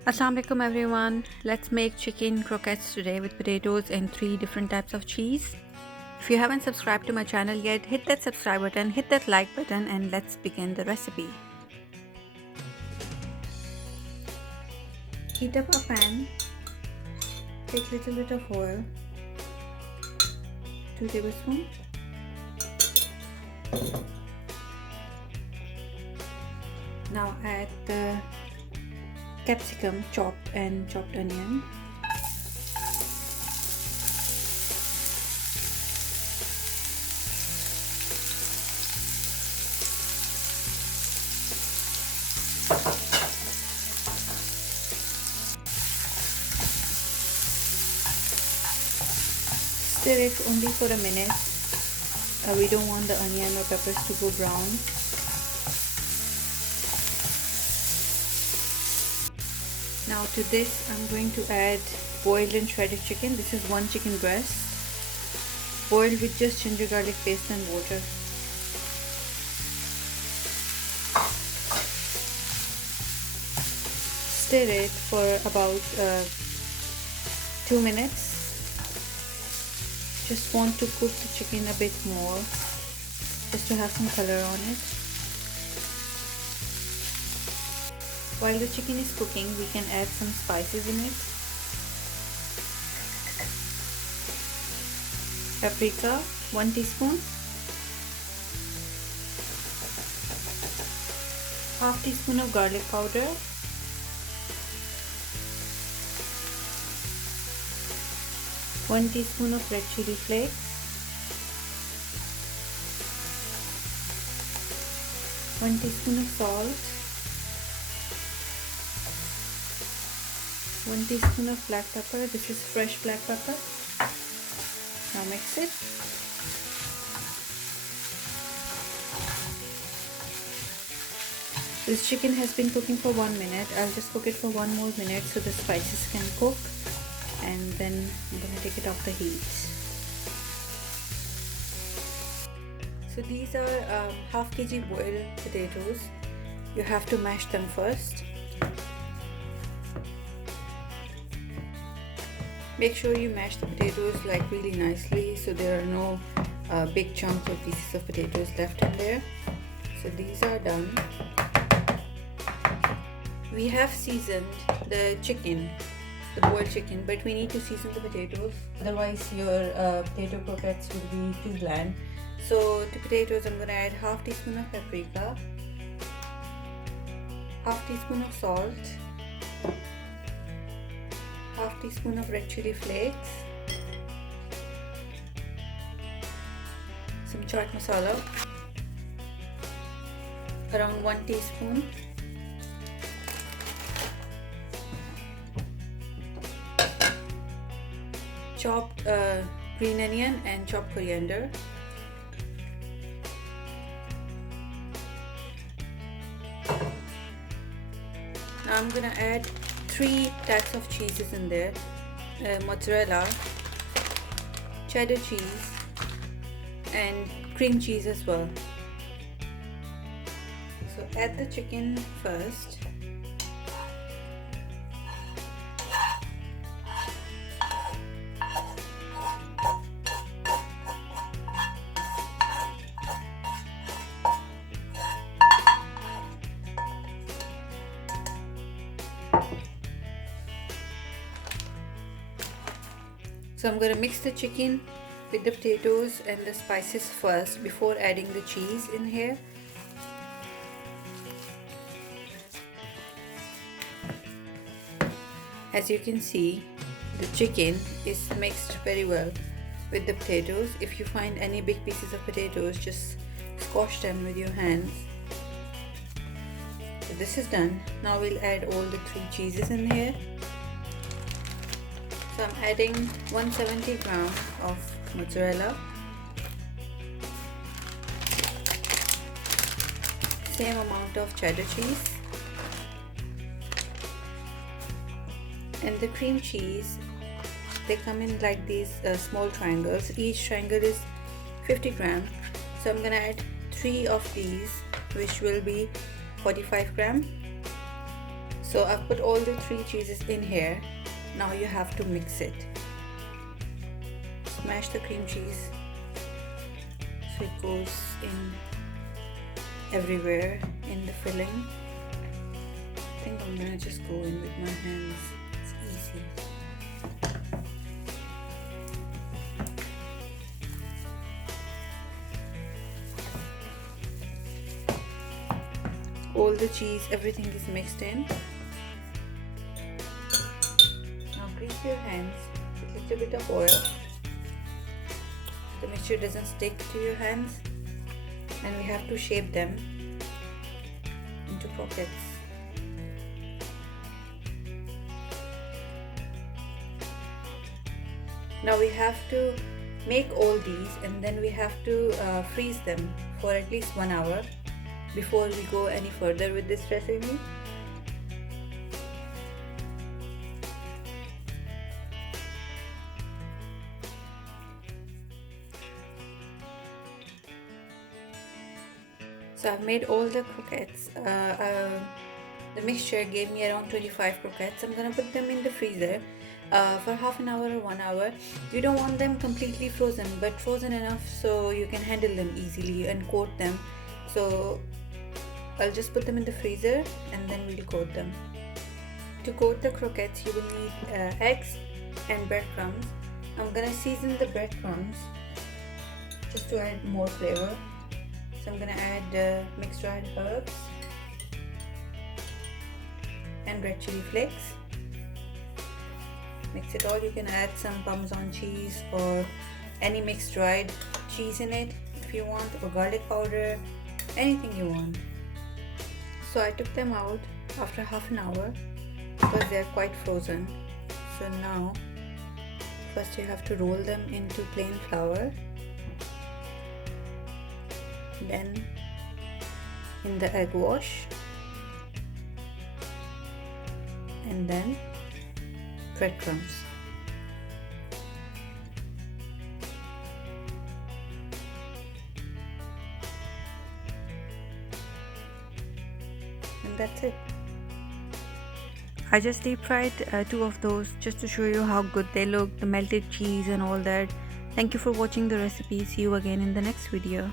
Assalamu alaikum everyone. Let's make chicken croquettes today with potatoes and 3 different types of cheese. If you haven't subscribed to my channel yet, hit that subscribe button, hit that like button, and let's begin the recipe. Heat up a pan, take a little bit of oil, 2 tablespoons. Now add the capsicum, chopped and chopped onion. Stir it only for a minute. We don't want the onion or peppers to go brown. Now to this I'm going to add boiled and shredded chicken. This is 1 chicken breast, boiled with just ginger garlic paste and water. Stir it for about 2 minutes. Just want to cook the chicken a bit more, just to have some color on it. While the chicken is cooking, we can add some spices in it. Paprika, 1 teaspoon. Half teaspoon of garlic powder. One teaspoon of red chili flakes. 1 teaspoon of salt. 1 teaspoon of black pepper. This is fresh black pepper. Now mix it. This chicken has been cooking for 1 minute. I'll just cook it for 1 more minute so the spices can cook, and then I'm going to take it off the heat. So these are half kg boiled potatoes. You have to mash them first. Make sure you mash the potatoes like really nicely so there are no big chunks or pieces of potatoes left in there. So these are done. We have seasoned the chicken, the boiled chicken, but we need to season the potatoes, otherwise your potato croquettes will be too bland. So to potatoes I'm going to add half teaspoon of paprika, half teaspoon of salt, half teaspoon of red chili flakes, some chaat masala, around 1 teaspoon, chopped green onion and chopped coriander, now I'm gonna add 3 types of cheeses in there, mozzarella, cheddar cheese and cream cheese as well. So add the chicken first. So I'm going to mix the chicken with the potatoes and the spices first before adding the cheese in here. As you can see, the chicken is mixed very well with the potatoes. If you find any big pieces of potatoes, just squash them with your hands. So this is done. Now we'll add all the 3 cheeses in here. So I'm adding 170 grams of mozzarella, same amount of cheddar cheese, and the cream cheese. They come in like these small triangles. Each triangle is 50 grams. So I'm gonna add 3 of these, which will be 45 grams. So I've put all the 3 cheeses in here. Now you have to mix it. Smash the cream cheese so it goes in everywhere in the filling. I think I'm gonna just go in with my hands. It's easy. All the cheese, everything is mixed in. Now grease your hands with a little bit of oil. The mixture doesn't stick to your hands, and we have to shape them into croquettes. Now we have to make all these, and then we have to freeze them for at least 1 hour before we go any further with this recipe. So I've made all the croquettes. The mixture gave me around 25 croquettes. I'm gonna put them in the freezer for half an hour or 1 hour. You don't want them completely frozen, but frozen enough so you can handle them easily and coat them. So I'll just put them in the freezer and then we'll coat them. To coat the croquettes, you will need eggs and breadcrumbs. I'm gonna season the breadcrumbs just to add more flavor. So I'm gonna add mixed dried herbs and red chili flakes. Mix it all. You can add some Parmesan cheese or any mixed dried cheese in it if you want, or garlic powder, anything you want. So I took them out after half an hour because they're quite frozen. So now first you have to roll them into plain flour, then in the egg wash, and then breadcrumbs. And that's it. I just deep fried 2 of those just to show you how good they look, the melted cheese and all that. Thank you for watching the recipe. See you again in the next video.